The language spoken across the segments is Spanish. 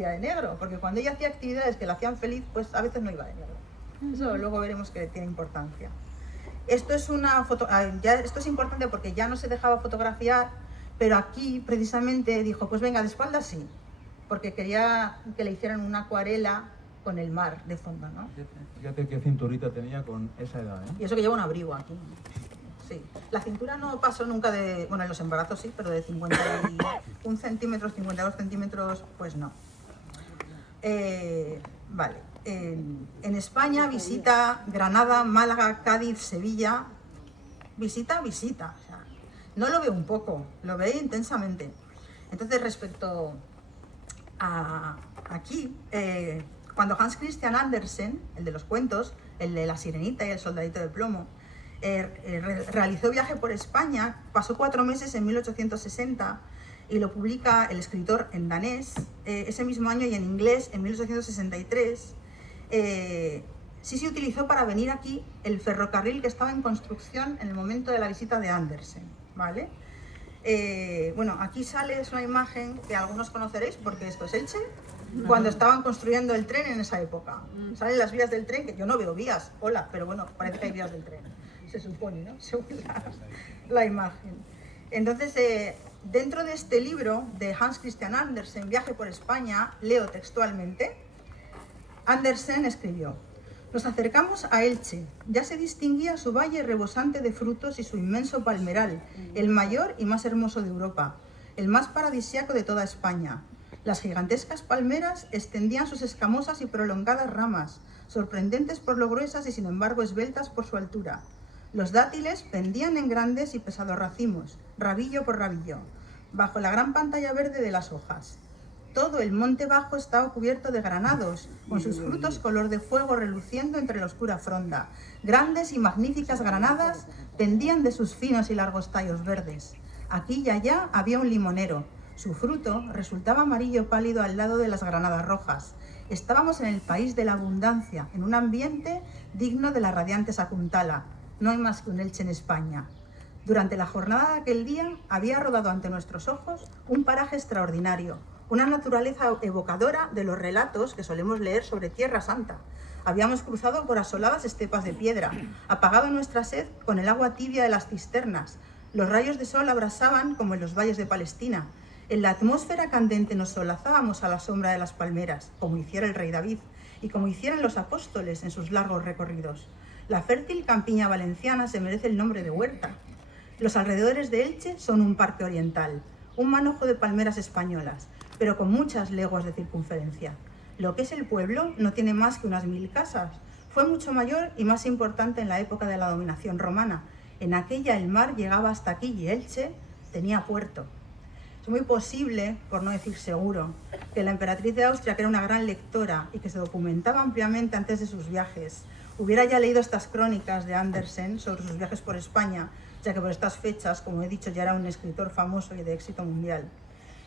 vestía de negro, porque cuando ella hacía actividades que la hacían feliz, pues a veces no iba de negro. Eso luego veremos que tiene importancia. Esto es una foto, esto es importante porque ya no se dejaba fotografiar, pero aquí precisamente dijo, pues venga, de espaldas sí, porque quería que le hicieran una acuarela con el mar de fondo, ¿no? Fíjate qué cinturita tenía con esa edad, ¿eh? Y eso que lleva un abrigo aquí. Sí. La cintura no pasó nunca de, bueno, en los embarazos sí, pero de 51 centímetros, 52 centímetros, pues no. Vale. En España visita Granada, Málaga, Cádiz, Sevilla. Visita. O sea, no lo ve un poco, lo ve intensamente. Entonces, respecto a aquí, cuando Hans Christian Andersen, el de los cuentos, el de La Sirenita y el Soldadito de Plomo, realizó viaje por España, pasó 4 meses en 1860 y lo publica el escritor en danés ese mismo año y en inglés en 1863. Sí se utilizó para venir aquí el ferrocarril que estaba en construcción en el momento de la visita de Andersen, ¿vale? Bueno, aquí es una imagen que algunos conoceréis porque esto es Elche, cuando estaban construyendo el tren en esa época. Salen las vías del tren, que yo no veo vías, hola, pero bueno, parece que hay vías del tren, se supone, ¿no? Según la imagen. Entonces, dentro de este libro de Hans Christian Andersen, Viaje por España, leo textualmente, Andersen escribió: nos acercamos a Elche, ya se distinguía su valle rebosante de frutos y su inmenso palmeral, el mayor y más hermoso de Europa, el más paradisíaco de toda España. Las gigantescas palmeras extendían sus escamosas y prolongadas ramas, sorprendentes por lo gruesas y sin embargo esbeltas por su altura. Los dátiles pendían en grandes y pesados racimos, rabillo por rabillo, bajo la gran pantalla verde de las hojas. Todo el monte bajo estaba cubierto de granados, con sus frutos color de fuego reluciendo entre la oscura fronda. Grandes y magníficas granadas pendían de sus finos y largos tallos verdes. Aquí y allá había un limonero. Su fruto resultaba amarillo pálido al lado de las granadas rojas. Estábamos en el país de la abundancia, en un ambiente digno de la radiante Sakuntala. No hay más que un Elche en España. Durante la jornada de aquel día había rodado ante nuestros ojos un paraje extraordinario, una naturaleza evocadora de los relatos que solemos leer sobre Tierra Santa. Habíamos cruzado por asoladas estepas de piedra, apagado nuestra sed con el agua tibia de las cisternas. Los rayos de sol abrasaban como en los valles de Palestina. En la atmósfera candente nos solazábamos a la sombra de las palmeras, como hiciera el rey David y como hicieran los apóstoles en sus largos recorridos. La fértil campiña valenciana se merece el nombre de huerta. Los alrededores de Elche son un parque oriental, un manojo de palmeras españolas, pero con muchas leguas de circunferencia. Lo que es el pueblo no tiene más que unas 1000 casas. Fue mucho mayor y más importante en la época de la dominación romana. En aquella el mar llegaba hasta aquí y Elche tenía puerto. Es muy posible, por no decir seguro, que la emperatriz de Austria, que era una gran lectora y que se documentaba ampliamente antes de sus viajes, hubiera ya leído estas crónicas de Andersen sobre sus viajes por España, ya que por estas fechas, como he dicho, ya era un escritor famoso y de éxito mundial.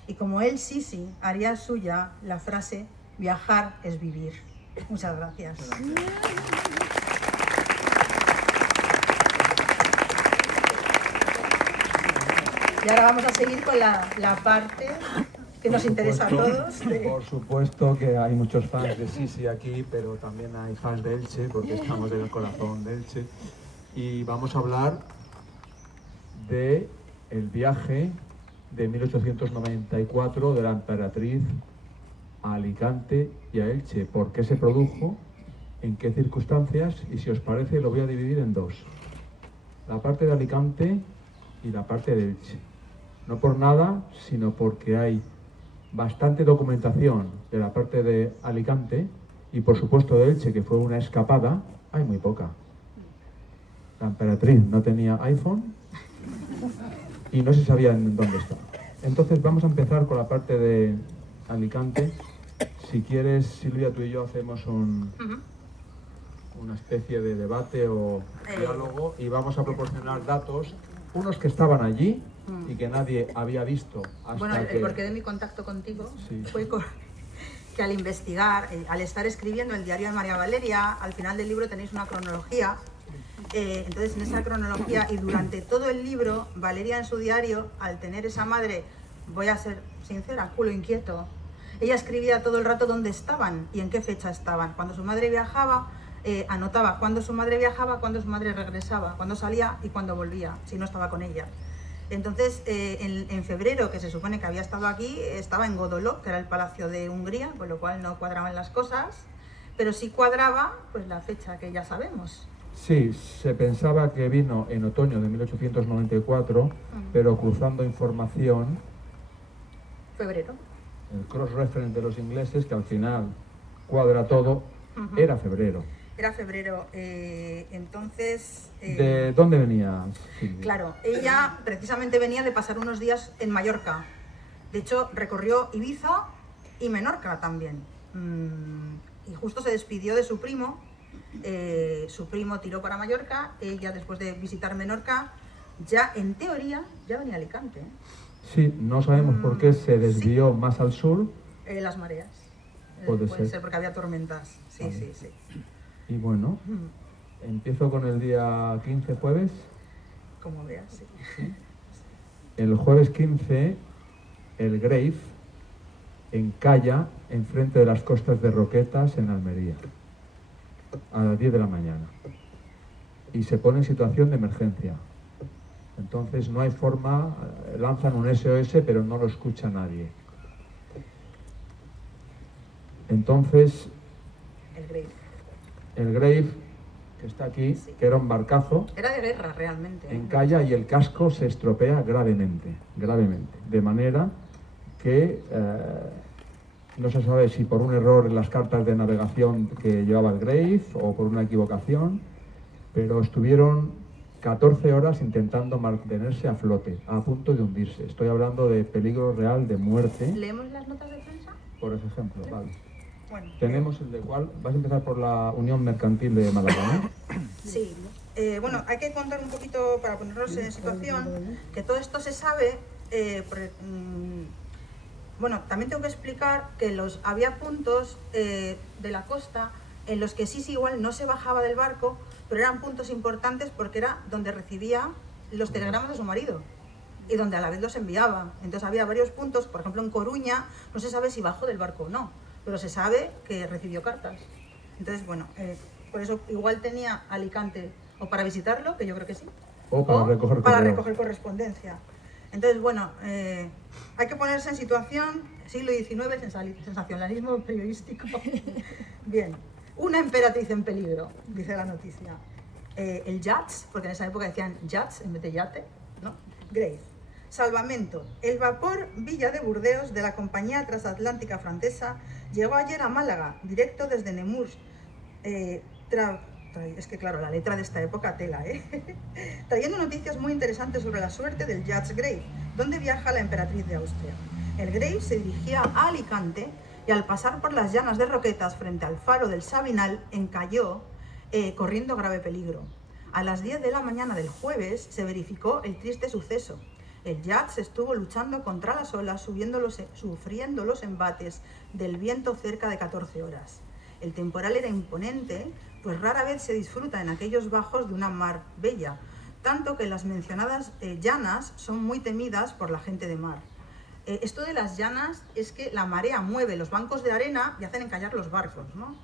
Y como él sí haría suya la frase viajar es vivir. Muchas gracias. Y ahora vamos a seguir con la parte que nos interesa a todos. Por supuesto que hay muchos fans de Sisi aquí, pero también hay fans de Elche, porque estamos en el corazón de Elche. Y vamos a hablar de el viaje de 1894 de la emperatriz a Alicante y a Elche. ¿Por qué se produjo? ¿En qué circunstancias? Y si os parece lo voy a dividir en dos. La parte de Alicante y la parte de Elche. No por nada, sino porque hay bastante documentación de la parte de Alicante y por supuesto de Elche, que fue una escapada, hay muy poca. La emperatriz no tenía iPhone y no se sabía en dónde estaba. Entonces vamos a empezar con la parte de Alicante. Si quieres, Silvia, tú y yo hacemos una especie de debate o diálogo y vamos a proporcionar datos, unos que estaban allí y que nadie había visto hasta bueno, el porqué de mi contacto contigo fue que al investigar, al estar escribiendo el diario de María Valeria, al final del libro tenéis una cronología. Entonces, en esa cronología y durante todo el libro, Valeria en su diario, al tener esa madre, voy a ser sincera, culo inquieto, ella escribía todo el rato dónde estaban y en qué fecha estaban. Cuando su madre viajaba, anotaba cuándo su madre viajaba, cuándo su madre regresaba, cuándo salía y cuándo volvía, si no estaba con ella. Entonces, en febrero, que se supone que había estado aquí, estaba en Godoló, que era el palacio de Hungría, con lo cual no cuadraban las cosas, pero sí cuadraba pues la fecha que ya sabemos. Sí, se pensaba que vino en otoño de 1894, pero cruzando información, Febrero. el cross-reference de los ingleses, que al final cuadra todo, era febrero. Era febrero, entonces... ¿De dónde venía Silvia? Claro, ella precisamente venía de pasar unos días en Mallorca. De hecho, recorrió Ibiza y Menorca también. Y justo se despidió de su primo. Su primo tiró para Mallorca. Ella, después de visitar Menorca, ya en teoría, ya venía a Alicante. Sí, no sabemos por qué se desvió sí. Más al sur. Las mareas. Puede Puede ser. ser porque había tormentas. Sí, Vale. sí. Y bueno, empiezo con el día 15, jueves. Como veas, sí. El jueves 15, el Grave encalla enfrente de las costas de Roquetas, en Almería, a las 10 de la mañana. Y se pone en situación de emergencia. Entonces no hay forma, lanzan un SOS, pero no lo escucha nadie. Entonces, el Grave, que está aquí, Sí. que era un barcazo, Era de guerra realmente. encalla y el casco se estropea gravemente, de manera que no se sabe si por un error en las cartas de navegación que llevaba el Grave o por una equivocación, pero estuvieron 14 horas intentando mantenerse a flote, a punto de hundirse. Estoy hablando de peligro real de muerte. ¿Leemos las notas de prensa? Por ejemplo, vale. Bueno, Tenemos el de cuál. Vas a empezar por la Unión Mercantil de Málaga, ¿no? sí. Bueno, hay que contar un poquito, para ponernos en situación, que todo esto se sabe, bueno, también tengo que explicar que había puntos de la costa en los que sí igual no se bajaba del barco, pero eran puntos importantes porque era donde recibía los telegramas de su marido y donde a la vez los enviaba. Entonces había varios puntos, por ejemplo en Coruña, no se sabe si bajó del barco o no, pero se sabe que recibió cartas. Entonces, bueno, por eso igual tenía Alicante o para visitarlo, que yo creo que sí, o para recoger correspondencia. Entonces, bueno, hay que ponerse en situación, siglo XIX, sensacionalismo periodístico. Bien, una emperatriz en peligro, dice la noticia. El yacht, porque en esa época decían yachts en vez de yate, ¿no? Grave. Salvamento. El vapor Villa de Burdeos de la compañía transatlántica francesa llegó ayer a Málaga, directo desde Nemours. Es que claro, la letra de esta época tela, trayendo noticias muy interesantes sobre la suerte del yacht Grave, donde viaja la emperatriz de Austria. El Grave se dirigía a Alicante y al pasar por las llanas de Roquetas frente al faro del Sabinal, encalló, corriendo grave peligro. A las 10 de la mañana del jueves se verificó el triste suceso. El yacht se estuvo luchando contra las olas, sufriendo los embates del viento cerca de 14 horas. El temporal era imponente, pues rara vez se disfruta en aquellos bajos de una mar bella, tanto que las mencionadas llanas son muy temidas por la gente de mar. Esto de las llanas es que la marea mueve los bancos de arena y hacen encallar los barcos, ¿no?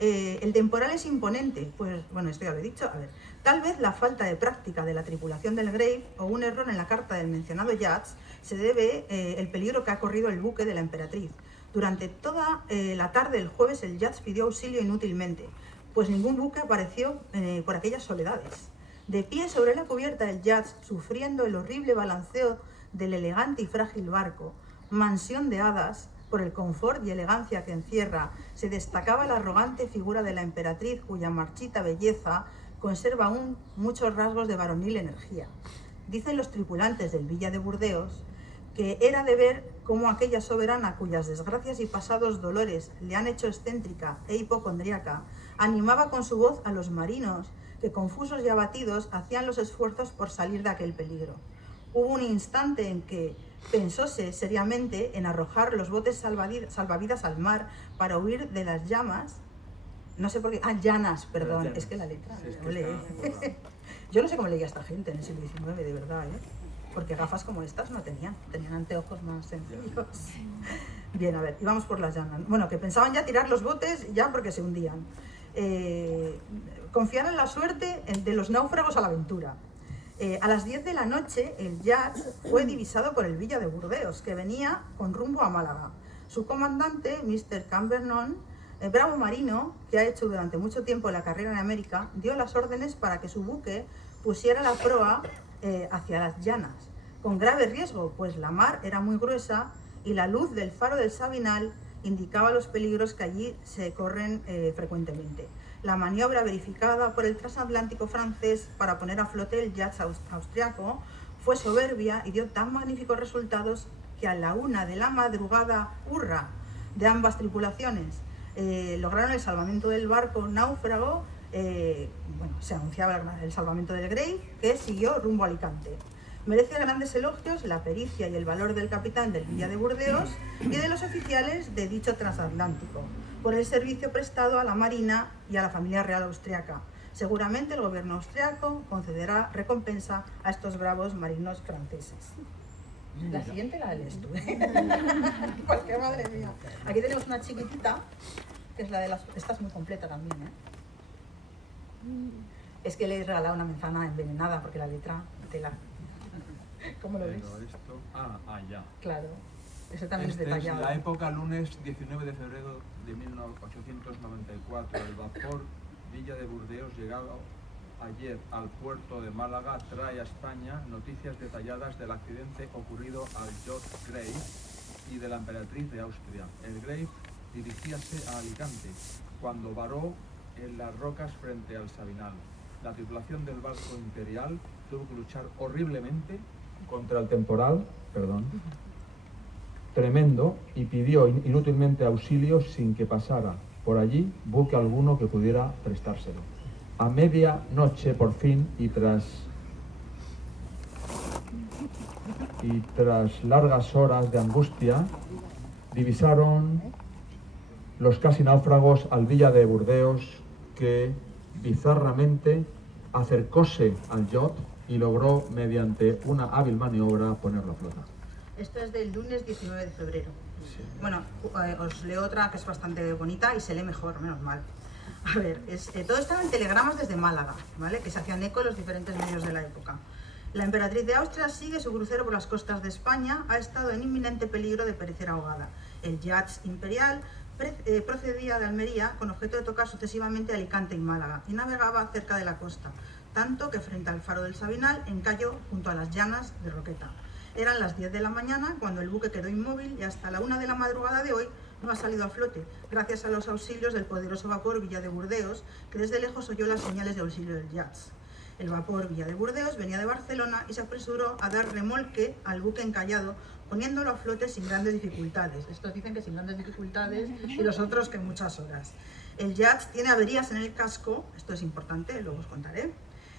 El temporal es imponente, pues bueno, esto ya lo he dicho. A ver, tal vez la falta de práctica de la tripulación del Grave o un error en la carta del mencionado yacht se debe el peligro que ha corrido el buque de la emperatriz. Durante toda la tarde del jueves el yacht pidió auxilio inútilmente, pues ningún buque apareció por aquellas soledades. De pie sobre la cubierta del yacht, sufriendo el horrible balanceo del elegante y frágil barco, mansión de hadas, por el confort y elegancia que encierra, se destacaba la arrogante figura de la emperatriz, cuya marchita belleza conserva aún muchos rasgos de varonil energía. Dicen los tripulantes del Villa de Burdeos que era de ver cómo aquella soberana, cuyas desgracias y pasados dolores le han hecho excéntrica e hipocondríaca, animaba con su voz a los marinos que, confusos y abatidos, hacían los esfuerzos por salir de aquel peligro. Hubo un instante en que pensóse seriamente en arrojar los botes salvavidas al mar para huir de las llamas. No sé por qué. Llanas, perdón. Es que la letra. Sí, es que no leí. Yo no sé cómo leía esta gente en el siglo XIX, de verdad, porque gafas como estas no tenían. Tenían anteojos más sencillos. Bien, a ver, íbamos por las llanas. Bueno, que pensaban ya tirar los botes ya porque se hundían. Confiar en la suerte de los náufragos a la aventura. A las 10 de la noche, el yacht fue divisado por el Villa de Burdeos, que venía con rumbo a Málaga. Su comandante, Mr. Cambernon, bravo marino, que ha hecho durante mucho tiempo la carrera en América, dio las órdenes para que su buque pusiera la proa hacia las llanas, con grave riesgo, pues la mar era muy gruesa y la luz del faro del Sabinal indicaba los peligros que allí se corren frecuentemente. La maniobra verificada por el transatlántico francés para poner a flote el yacht austriaco fue soberbia y dio tan magníficos resultados que a la 1 de la madrugada, hurra, de ambas tripulaciones, lograron el salvamento del barco náufrago. Se anunciaba el salvamento del Grey, que siguió rumbo a Alicante. Merece grandes elogios la pericia y el valor del capitán del Villa de Burdeos y de los oficiales de dicho transatlántico, por el servicio prestado a la Marina y a la familia real austriaca. Seguramente el gobierno austriaco concederá recompensa a estos bravos marinos franceses. La siguiente la lees tú. Porque madre mía. Aquí tenemos una chiquitita, que es la de las... Esta es muy completa también, ¿eh? Es que le he regalado una manzana envenenada porque la letra tela. ¿Cómo lo ves? Esto... ya. Claro, ese también es Es detallado. la época lunes 19 de febrero de 1894. El vapor Villa de Burdeos, llegado ayer al puerto de Málaga, trae a España noticias detalladas del accidente ocurrido al yacht Grey y de la emperatriz de Austria. El Grey dirigíase a Alicante cuando varó en las rocas frente al Sabinal. La tripulación del barco imperial tuvo que luchar horriblemente contra el temporal, tremendo, y pidió inútilmente auxilio sin que pasara por allí buque alguno que pudiera prestárselo. A medianoche, por fin, y tras largas horas de angustia, divisaron los casi náufragos al Villa de Burdeos, que bizarramente acercóse al yacht y logró, mediante una hábil maniobra, ponerlo a flota. Esto es del lunes 19 de febrero. Sí. Bueno, os leo otra que es bastante bonita y se lee mejor, menos mal. A ver, todo estaba en telegramas desde Málaga, ¿vale? Que se hacían eco en los diferentes medios de la época. La emperatriz de Austria sigue su crucero por las costas de España, ha estado en inminente peligro de perecer ahogada. El yacht imperial procedía de Almería con objeto de tocar sucesivamente Alicante y Málaga y navegaba cerca de la costa, tanto que frente al faro del Sabinal encalló junto a las llanas de Roqueta. Eran las 10 de la mañana cuando el buque quedó inmóvil y hasta la 1 de la madrugada de hoy no ha salido a flote, gracias a los auxilios del poderoso vapor Villa de Burdeos, que desde lejos oyó las señales de auxilio del yacht. El vapor Villa de Burdeos venía de Barcelona y se apresuró a dar remolque al buque encallado, poniéndolo a flote sin grandes dificultades. Estos dicen que sin grandes dificultades y los otros que en muchas horas. El yacht tiene averías en el casco, esto es importante, luego os contaré,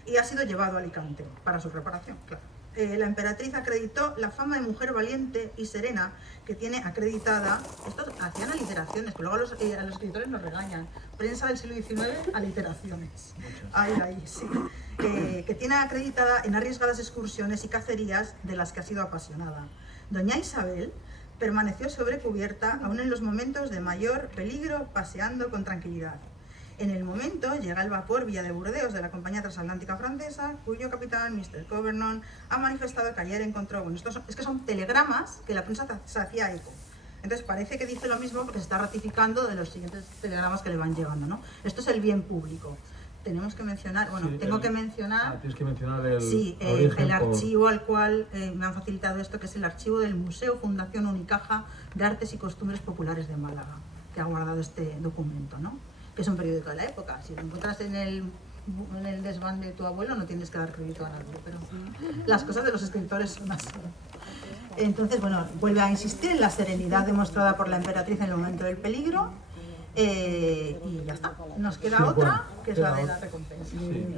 y ha sido llevado a Alicante para su reparación, claro. La emperatriz acreditó la fama de mujer valiente y serena que tiene acreditada. Estos hacían aliteraciones, que luego a los escritores nos regañan. Prensa del siglo XIX, aliteraciones. Ahí, sí. Que tiene acreditada en arriesgadas excursiones y cacerías de las que ha sido apasionada. Doña Isabel permaneció sobre cubierta aún en los momentos de mayor peligro, paseando con tranquilidad. En el momento llega el vapor Villa de Burdeos de la compañía transatlántica francesa, cuyo capitán, Mr. Covernon, ha manifestado que ayer encontró... Bueno, es que son telegramas que la prensa se hacía eco. Entonces parece que dice lo mismo porque se está ratificando de los siguientes telegramas que le van llevando, ¿no? Esto es el bien público. Tenemos que mencionar, bueno, sí, tengo que mencionar... tienes que mencionar el el archivo al cual me han facilitado esto, que es el archivo del Museo Fundación Unicaja de Artes y Costumbres Populares de Málaga, que ha guardado este documento, ¿no? Que es un periódico de la época. Si lo encuentras en el desván de tu abuelo, no tienes que dar crédito a nadie, pero las cosas de los escritores son así. Entonces, bueno, vuelve a insistir en la serenidad demostrada por la emperatriz en el momento del peligro, y ya está. Nos queda otra, que es la de la recompensa. Sí.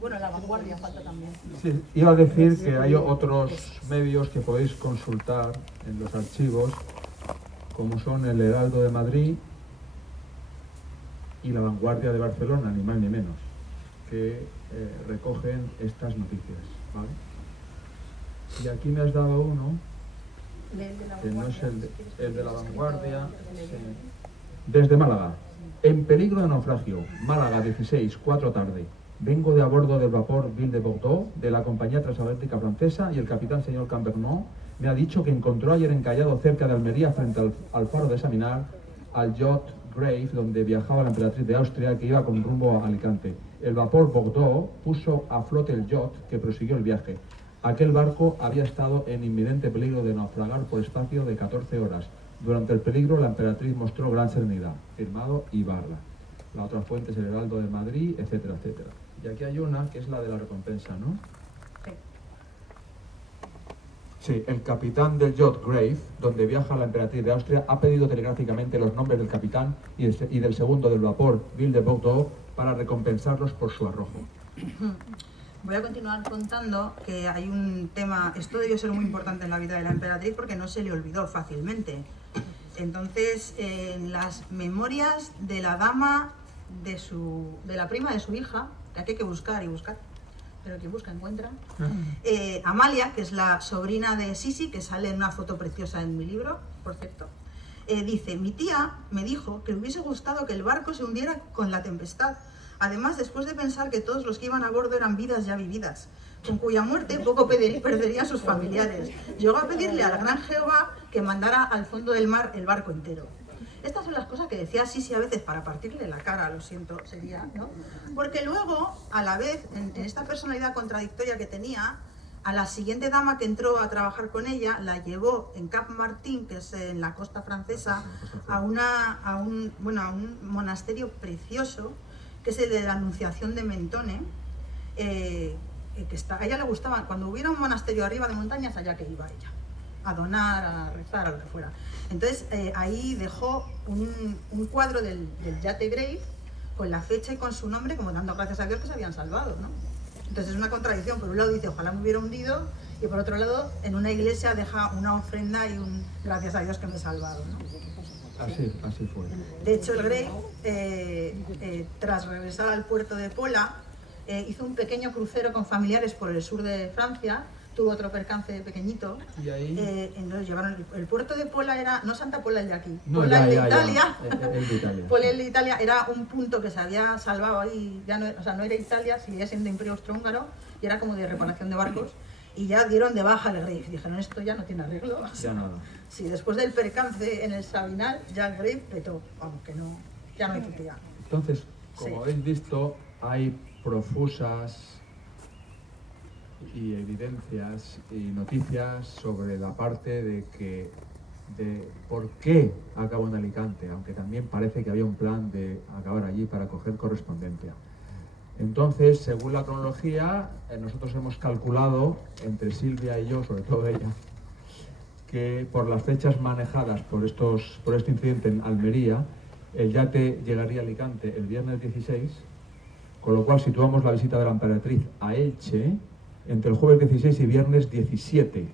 Bueno, la vanguardia falta también. Sí, iba a decir que hay otros medios que podéis consultar en los archivos, como son el Heraldo de Madrid y la Vanguardia de Barcelona, ni más ni menos, que recogen estas noticias, ¿vale? Y aquí me has dado uno que no es el de La Vanguardia. Sí. Desde Málaga. En peligro de naufragio. Málaga, 16, 4 tarde. Vengo de a bordo del vapor Ville de Bordeaux de la compañía transatlántica francesa y el capitán señor Cambernon me ha dicho que encontró ayer encallado cerca de Almería frente al faro de Saminar al yacht Grave donde viajaba la emperatriz de Austria que iba con rumbo a Alicante. El vapor Bordeaux puso a flote el yacht que prosiguió el viaje. Aquel barco había estado en inminente peligro de naufragar por espacio de 14 horas. Durante el peligro la emperatriz mostró gran serenidad. Firmado Ibarra. La otra fuente es el Heraldo de Madrid, etcétera, etcétera. Y aquí hay una que es la de la recompensa, ¿no? Sí. Sí, el capitán del yacht Grave, donde viaja la emperatriz de Austria, ha pedido telegráficamente los nombres del capitán y del segundo del vapor Ville de Bordeaux para recompensarlos por su arrojo. Voy a continuar contando que hay un tema, esto debió ser muy importante en la vida de la emperatriz porque no se le olvidó fácilmente. Entonces, en las memorias de la dama de la prima de su hija, que aquí hay que buscar y buscar, pero quien busca encuentra, Amalia, que es la sobrina de Sisi, que sale en una foto preciosa en mi libro, por cierto, dice: mi tía me dijo que le hubiese gustado que el barco se hundiera con la tempestad. Además, después de pensar que todos los que iban a bordo eran vidas ya vividas, con cuya muerte poco perderían sus familiares. Llegó a pedirle al gran Jehová que mandara al fondo del mar el barco entero. Estas son las cosas que decía Sisi a veces para partirle la cara, lo siento, sería, ¿no? Porque luego, a la vez, en esta personalidad contradictoria que tenía, a la siguiente dama que entró a trabajar con ella, la llevó en Cap Martin, que es en la costa francesa, a un monasterio precioso, que es el de la Anunciación de Mentone, a ella le gustaba, cuando hubiera un monasterio arriba de montañas, allá que iba ella, a donar, a rezar, a lo que fuera. Entonces ahí dejó un cuadro del yate Grave con la fecha y con su nombre, como dando gracias a Dios que se habían salvado, ¿no? Entonces es una contradicción, por un lado dice ojalá me hubiera hundido, y por otro lado en una iglesia deja una ofrenda y un gracias a Dios que me he salvado, ¿no? Así fue. De hecho, el Grave, tras regresar al puerto de Pola, hizo un pequeño crucero con familiares por el sur de Francia, tuvo otro percance pequeñito. ¿Y ahí? Entonces llevaron el puerto de Pola era, no Santa Pola el de aquí, No, Pola el de Italia. Pola el de Italia era un punto que se había salvado ahí, ya no, o sea, no era Italia, seguía siendo Imperio Austrohúngaro, y era como de reparación de barcos. Y ya dieron de baja el Grave. Dijeron, esto ya no tiene arreglo. Ya nada. Sí, después del percance en el Sabinal, ya el Grave petó. Vamos, que no, ya no hay tutía. Entonces, como habéis visto, hay profusas y evidencias y noticias sobre la parte de por qué acabó en Alicante, aunque también parece que había un plan de acabar allí para coger correspondencia. Entonces, según la cronología, nosotros hemos calculado, entre Silvia y yo, sobre todo ella, que por las fechas manejadas por este incidente en Almería, el yate llegaría a Alicante el viernes 16, con lo cual situamos la visita de la emperatriz a Elche entre el jueves 16 y viernes 17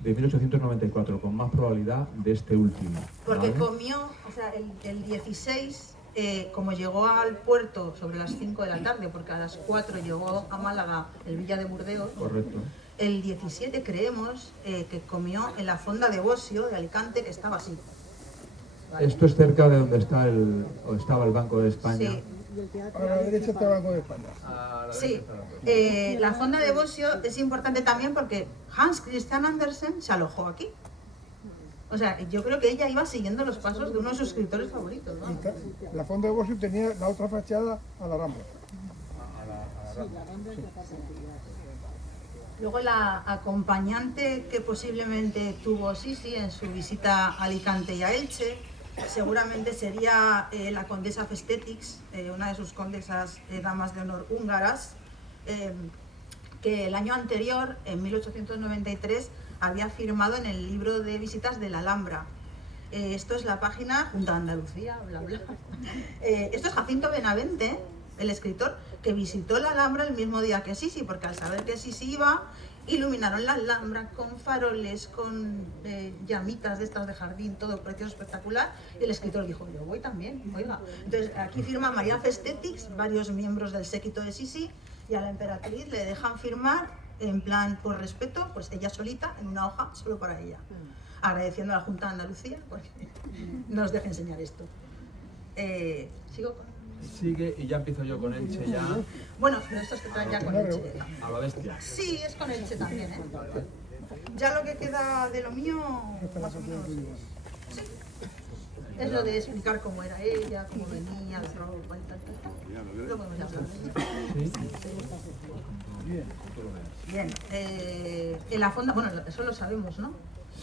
de 1894, con más probabilidad de este último. Porque ¿vale? comió, o sea, el 16... como llegó al puerto sobre las 5 de la tarde, porque a las 4 llegó a Málaga el Villa de Burdeos. Correcto. El 17 creemos que comió en la fonda de Bosio de Alicante, que estaba así. ¿Vale? Esto es cerca de donde estaba el Banco de España. Sí. A la derecha está el Banco de España. Sí, la fonda de Bosio es importante también porque Hans Christian Andersen se alojó aquí. O sea, yo creo que ella iba siguiendo los pasos de uno de sus escritores favoritos, ¿no? La fonda de Bosio tenía la otra fachada a la Rambla. Luego la acompañante que posiblemente tuvo Sisi en su visita a Alicante y a Elche, seguramente sería la condesa Festetix, una de sus condesas damas de honor húngaras, que el año anterior, en 1893, había firmado en el libro de visitas de la Alhambra. Esto es la página junto a Andalucía, bla bla. Esto es Jacinto Benavente, el escritor, que visitó la Alhambra el mismo día que Sisi, porque al saber que Sisi iba, iluminaron la Alhambra con faroles, con llamitas de estas de jardín, todo precioso, espectacular, y el escritor dijo, yo voy también, oiga. Entonces aquí firma María Festetix, varios miembros del séquito de Sisi, y a la emperatriz le dejan firmar en plan, por respeto, pues ella solita, en una hoja, solo para ella. agradeciendo a la Junta de Andalucía porque nos deje enseñar esto. ¿Sigo? Sigue y ya empiezo yo con Elche ya Bueno, pero esto es que trae ya con Elche. a la bestia. Sí, es con Elche también, ¿eh? Ya lo que queda de lo mío, más o menos, sí. Es lo de explicar cómo era ella, cómo venía, la ropa y tal. Lo podemos ya hablar. ¿Sí? Bien, en la fonda, bueno, eso lo sabemos, ¿no?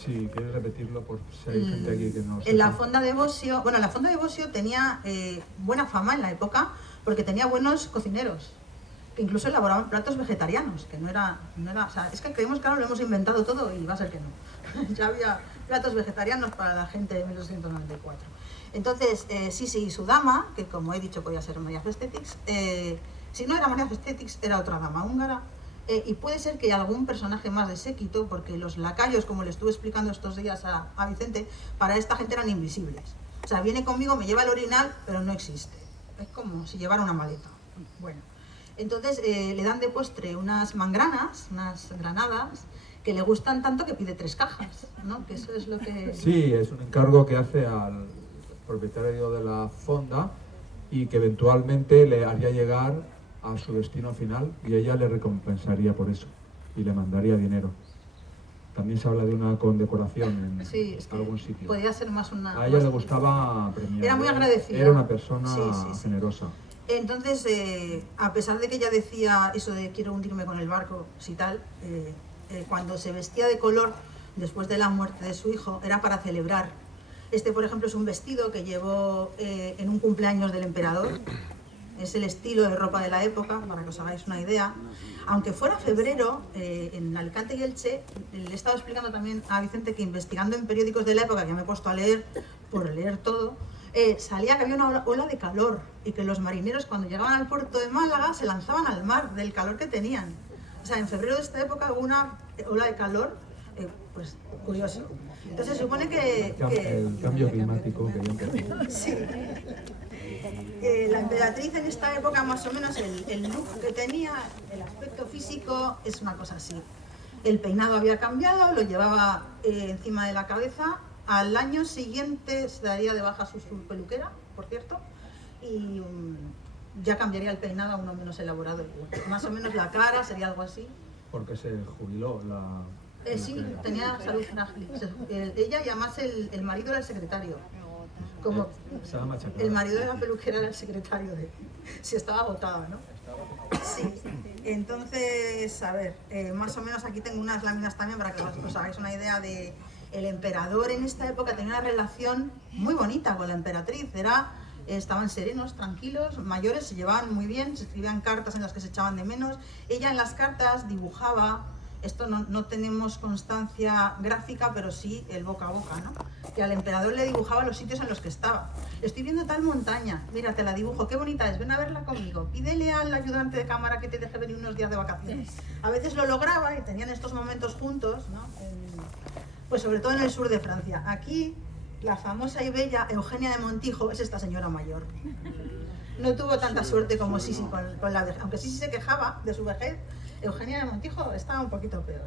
Sí, ¿quieres repetirlo por si hay gente aquí que no En la sepa? fonda de Bosio, bueno, la fonda de Bosio tenía buena fama en la época porque tenía buenos cocineros que incluso elaboraban platos vegetarianos, que no era, o sea, es que creemos que ahora lo hemos inventado todo y va a ser que no. Ya había platos vegetarianos para la gente de 1894. Entonces, Sisi y su dama, que como he dicho podía ser María Festetics, si no era María Festetics era otra dama húngara, y puede ser que algún personaje más de séquito, porque los lacayos, como le estuve explicando estos días a Vicente, para esta gente eran invisibles. O sea, viene conmigo, me lleva el orinal, pero no existe. Es como si llevara una maleta. Bueno, entonces le dan de postre unas mangranas, unas granadas, que le gustan tanto que pide 3 cajas, ¿no? Que eso es lo que... Sí, es un encargo que hace al propietario de la fonda y que eventualmente le haría llegar a su destino final y ella le recompensaría por eso y le mandaría dinero. También se habla de una condecoración en Sí, es que algún sitio. podía ser más una... A ella le gustaba premiar. Era muy agradecida. Era una persona Sí. generosa. Entonces, a pesar de que ella decía eso de quiero hundirme con el barco, si tal, cuando se vestía de color después de la muerte de su hijo, era para celebrar. Este, por ejemplo, es un vestido que llevó en un cumpleaños del emperador. Es el estilo de ropa de la época, para que os hagáis una idea. Aunque fuera febrero, en Alicante y Elche, le he estado explicando también a Vicente que investigando en periódicos de la época, que me he puesto a leer, por leer todo, salía que había una ola de calor y que los marineros cuando llegaban al puerto de Málaga se lanzaban al mar del calor que tenían. O sea, en febrero de esta época hubo una ola de calor, pues curioso. Entonces se supone que... El cambio climático que había empezado. Sí. La emperatriz en esta época, más o menos, el look que tenía, el aspecto físico, es una cosa así. El peinado había cambiado, lo llevaba encima de la cabeza. Al año siguiente se daría de baja su peluquera, por cierto, y ya cambiaría el peinado a uno menos elaborado. Más o menos la cara sería algo así. Porque se jubiló la... Sí, tenía salud frágil. Ella y además el marido era el secretario. Como Estaba machacada. el marido de la peluquera era el secretario de... Si estaba agotada, ¿no? Sí. Entonces, a ver, más o menos aquí tengo unas láminas también para que os hagáis una idea de... El emperador en esta época tenía una relación muy bonita con la emperatriz. Estaban serenos, tranquilos, mayores, se llevaban muy bien, se escribían cartas en las que se echaban de menos. Ella en las cartas dibujaba, esto no tenemos constancia gráfica, pero sí el boca a boca, ¿no? Que al emperador le dibujaba los sitios en los que estaba. Estoy viendo tal montaña, mira, te la dibujo, qué bonita es, ven a verla conmigo. Pídele al ayudante de cámara que te deje venir unos días de vacaciones. A veces lo lograba y tenían estos momentos juntos, ¿no? Pues sobre todo en el sur de Francia. Aquí, la famosa y bella Eugenia de Montijo es esta señora mayor. No tuvo tanta suerte como Sisi con la vejez. Aunque Sisi se quejaba de su vejez, Eugenia de Montijo estaba un poquito peor.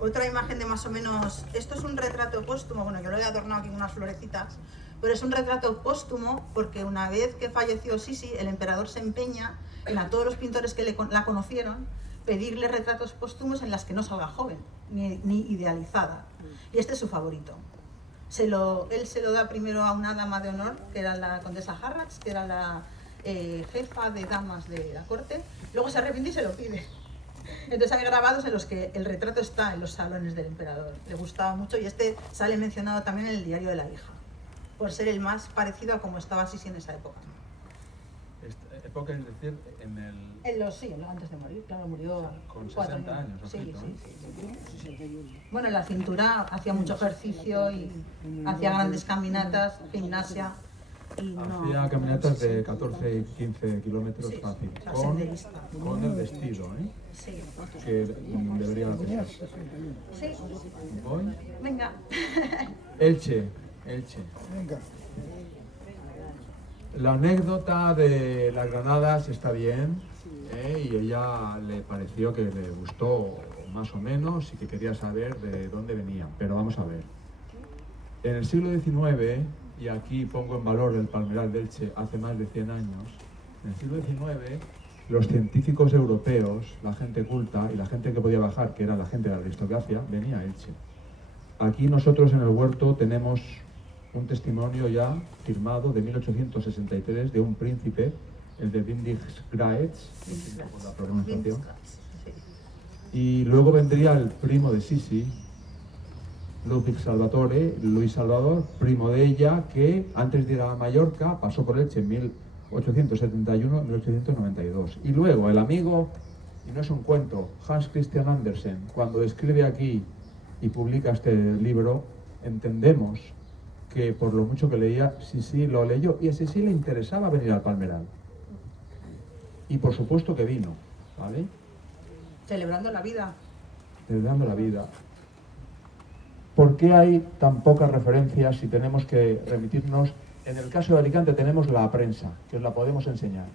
Otra imagen de más o menos... Esto es un retrato póstumo. Bueno, yo lo he adornado aquí con unas florecitas. Pero es un retrato póstumo porque una vez que falleció Sisi, el emperador se empeña en a todos los pintores que la conocieron pedirle retratos póstumos en las que no salga joven, ni idealizada. Y este es su favorito. Él se lo da primero a una dama de honor, que era la condesa Harrach, que era la jefa de damas de la corte. Luego se arrepiente y se lo pide. Entonces hay grabados en los que el retrato está en los salones del emperador. Le gustaba mucho y este sale mencionado también en el diario de la hija, por ser el más parecido a como estaba Sisi en esa época. Esta época, es decir, en el... Sí, antes de morir, claro, murió con 4 60 años. Sí. Sí. Bueno, en la cintura hacía mucho ejercicio y hacía grandes caminatas, gimnasia. Y no... Hacía caminatas de 14 y 15 kilómetros Sí, fácil, o sea, senderista. con el vestido, ¿eh? Sí. Que debería pesar. Sí. Voy. Venga. Elche. Venga. La anécdota de las granadas está bien, y ella le pareció que le gustó más o menos, y que quería saber de dónde venían. Pero vamos a ver. En el siglo XIX, y aquí pongo en valor el Palmeral de Elche hace más de 100 años, en el siglo XIX los científicos europeos, la gente culta y la gente que podía bajar, que era la gente de la aristocracia, venía a Elche. Aquí nosotros en el huerto tenemos un testimonio ya firmado de 1863 de un príncipe, el de Windischgrätz, por la pronunciación. Y luego vendría el primo de Sisi, Ludwig Salvatore, Luis Salvador, primo de ella, que antes de ir a Mallorca pasó por Elche en 1871-1892. Y luego el amigo, y no es un cuento, Hans Christian Andersen, cuando escribe aquí y publica este libro, entendemos que por lo mucho que leía, Sisi lo leyó y a Sisi le interesaba venir al Palmeral. Y por supuesto que vino, ¿vale? Celebrando la vida. Celebrando la vida. ¿Por qué hay tan pocas referencias si tenemos que remitirnos? En el caso de Alicante tenemos la prensa, que os la podemos enseñar.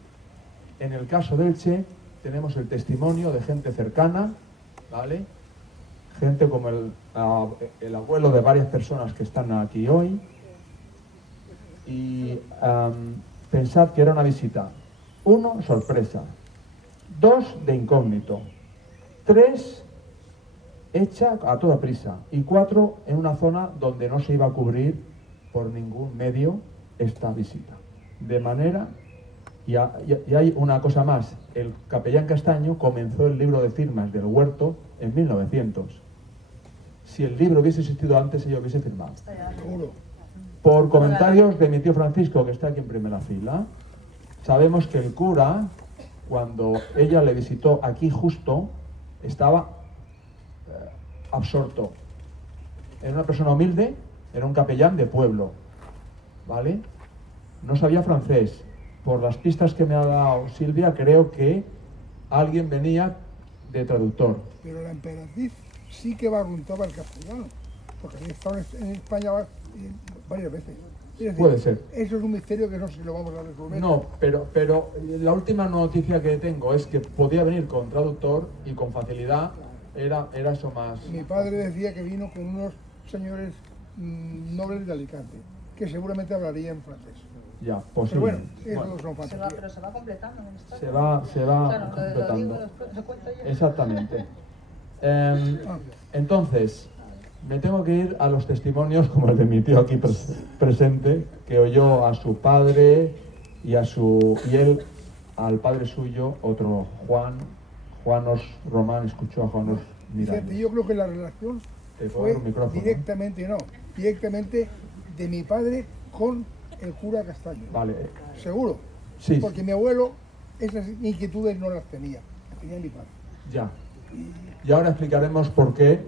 En el caso de Elche tenemos el testimonio de gente cercana, ¿vale? Gente como el abuelo de varias personas que están aquí hoy. Y pensad que era una visita. 1, sorpresa. 2, de incógnito. 3, hecha a toda prisa. Y 4, en una zona donde no se iba a cubrir por ningún medio esta visita. De manera, y hay una cosa más, el capellán Castaño comenzó el libro de firmas del huerto en 1900. Si el libro hubiese existido antes, ella hubiese firmado. Seguro. Por comentarios de mi tío Francisco, que está aquí en primera fila, sabemos que el cura, cuando ella le visitó aquí justo, estaba absorto. Era una persona humilde, era un capellán de pueblo, ¿vale? No sabía francés. Por las pistas que me ha dado Silvia, creo que alguien venía de traductor. Pero la emperatriz sí que barruntaba el castellano, porque había estado en España varias veces. Es decir, Puede ser. Eso es un misterio que no sé si lo vamos a resolver. No, pero la última noticia que tengo es que podía venir con traductor y con facilidad era eso más. Mi padre decía que vino con unos señores nobles de Alicante, que seguramente hablarían francés. Ya, Pero posible. bueno, eso Bueno, son fantasías. Pero se va completando en esta. se va Claro, lo completando. digo después, lo cuento yo. Exactamente. Entonces, me tengo que ir a los testimonios como el de mi tío aquí presente, que oyó a su padre y él al padre suyo, otro Juanos Román, escuchó a Juanos Fíjate, Miralles. yo creo que la relación Te pongo fue el micrófono. directamente de mi padre con el cura Castaño. Vale, Seguro. Sí. Porque mi abuelo esas inquietudes no las tenía mi padre. ya. Y ahora explicaremos por qué.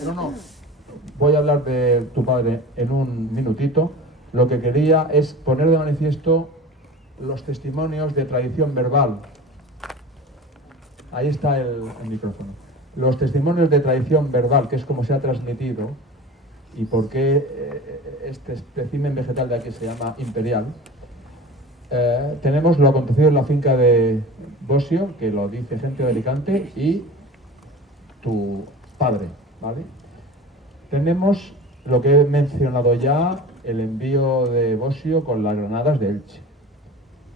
Pero no, voy a hablar de tu padre en un minutito. Lo que quería es poner de manifiesto los testimonios de tradición verbal. Ahí está el micrófono. Los testimonios de tradición verbal, que es como se ha transmitido, y por qué este espécimen vegetal de aquí se llama imperial. Tenemos lo acontecido en la finca de Bosio, que lo dice gente de Alicante, y tu padre, ¿vale? Tenemos lo que he mencionado ya, el envío de Bosio con las granadas de Elche.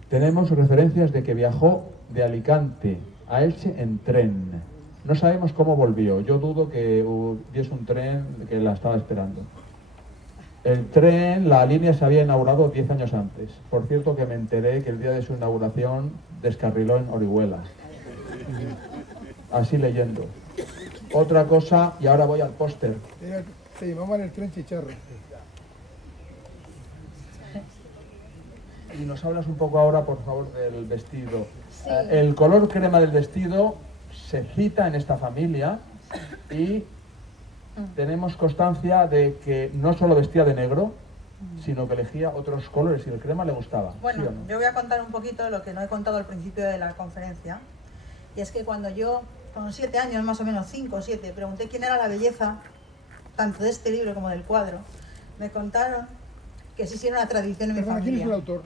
Tenemos referencias de que viajó de Alicante a Elche en tren. No sabemos cómo volvió. Yo dudo que hubiese un tren que la estaba esperando. El tren, la línea se había inaugurado 10 años antes. Por cierto que me enteré que el día de su inauguración descarriló en Orihuela. Así leyendo. Otra cosa, y ahora voy al póster. Se llamaban el tren chicharro. Y nos hablas un poco ahora, por favor, del vestido. Sí. El color crema del vestido se cita en esta familia y tenemos constancia de que no solo vestía de negro, sino que elegía otros colores y el crema le gustaba. Bueno, ¿sí o no? yo voy a contar un poquito lo que no he contado al principio de la conferencia. Y es que cuando yo, con 7 años más o menos, 5 o 7, pregunté quién era la belleza, tanto de este libro como del cuadro, me contaron que sí era una tradición en mi familia. ¿Quién es el autor?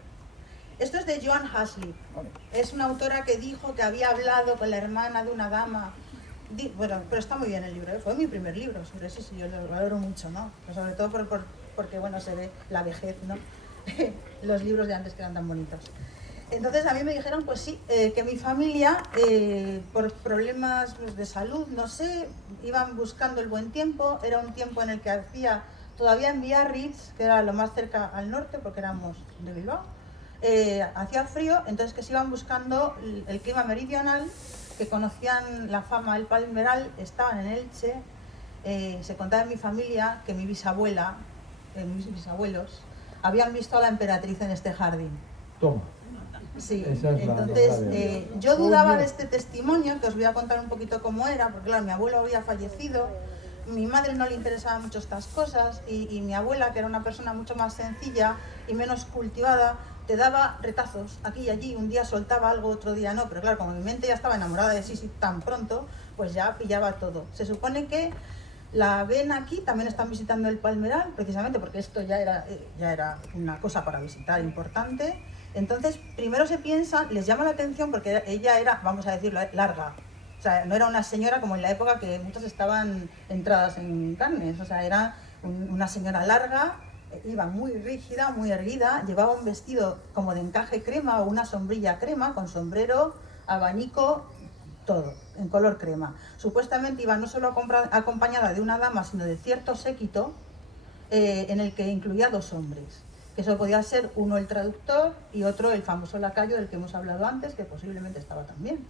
Esto es de Joan Haslip. Vale. Es una autora que dijo que había hablado con la hermana de una dama Bueno, pero está muy bien el libro, ¿eh? Fue mi primer libro sobre Sisi, yo lo valoro mucho, ¿no? Pero sobre todo porque, bueno, se ve la vejez, ¿no? Los libros de antes que eran tan bonitos. Entonces a mí me dijeron, pues sí, que mi familia, por problemas pues, de salud, no sé, iban buscando el buen tiempo. Era un tiempo en el que hacía, todavía en Biarritz, que era lo más cerca al norte, porque éramos de Bilbao, hacía frío, entonces que se iban buscando el clima meridional, que conocían la fama del palmeral, estaban en Elche. Se contaba en mi familia que mi bisabuela, mis bisabuelos, habían visto a la emperatriz en este jardín. Toma. Sí, Esa es entonces yo dudaba de este testimonio, que os voy a contar un poquito cómo era, porque claro, mi abuelo había fallecido, mi madre no le interesaban mucho estas cosas y mi abuela, que era una persona mucho más sencilla y menos cultivada, te daba retazos aquí y allí, un día soltaba algo, otro día no, pero claro, como mi mente ya estaba enamorada de Sisi tan pronto, pues ya pillaba todo. Se supone que la ven aquí, también están visitando el Palmeral, precisamente porque esto ya era una cosa para visitar importante. Entonces, primero se piensa, les llama la atención porque ella era, vamos a decirlo, larga. O sea, no era una señora como en la época que muchas estaban entradas en carnes. O sea, era una señora larga, iba muy rígida, muy erguida, llevaba un vestido como de encaje crema o una sombrilla crema con sombrero, abanico, todo, en color crema. Supuestamente iba no solo acompañada de una dama, sino de cierto séquito en el que incluía 2 hombres. Que eso podía ser uno el traductor y otro el famoso lacayo del que hemos hablado antes, que posiblemente estaba también.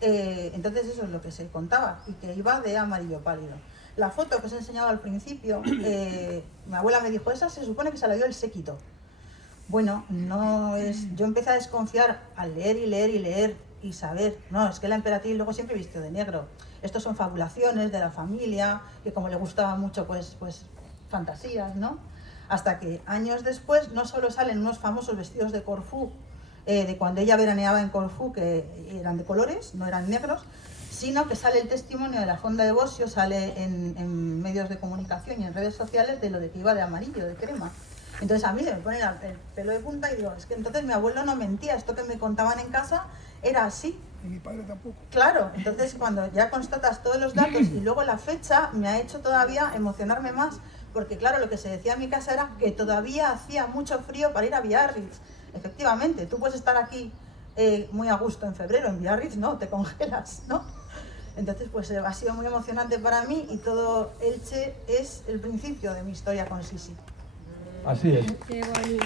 Entonces eso es lo que se contaba, y que iba de amarillo pálido. La foto que os he enseñado al principio, mi abuela me dijo, esa se supone que se la dio el séquito. Bueno, no es. Yo empecé a desconfiar al leer y leer y leer y saber, no, es que la emperatriz luego siempre vistió de negro. Estos son fabulaciones de la familia, que como le gustaba mucho, pues fantasías, ¿no? Hasta que años después no solo salen unos famosos vestidos de Corfú, de cuando ella veraneaba en Corfú, que eran de colores, no eran negros, sino que sale el testimonio de la Fonda de Bosio, sale en medios de comunicación y en redes sociales de lo de que iba de amarillo, de crema. Entonces a mí se me pone el pelo de punta y digo, es que entonces mi abuelo no mentía, esto que me contaban en casa era así. Y mi padre tampoco. Claro, entonces cuando ya constatas todos los datos y luego la fecha, me ha hecho todavía emocionarme más, porque claro, lo que se decía en mi casa era que todavía hacía mucho frío para ir a Biarritz. Efectivamente, tú puedes estar aquí muy a gusto en febrero, en Biarritz no, te congelas, ¿no? Entonces pues ha sido muy emocionante para mí y todo Elche es el principio de mi historia con Sisi. Así es. Qué bonito.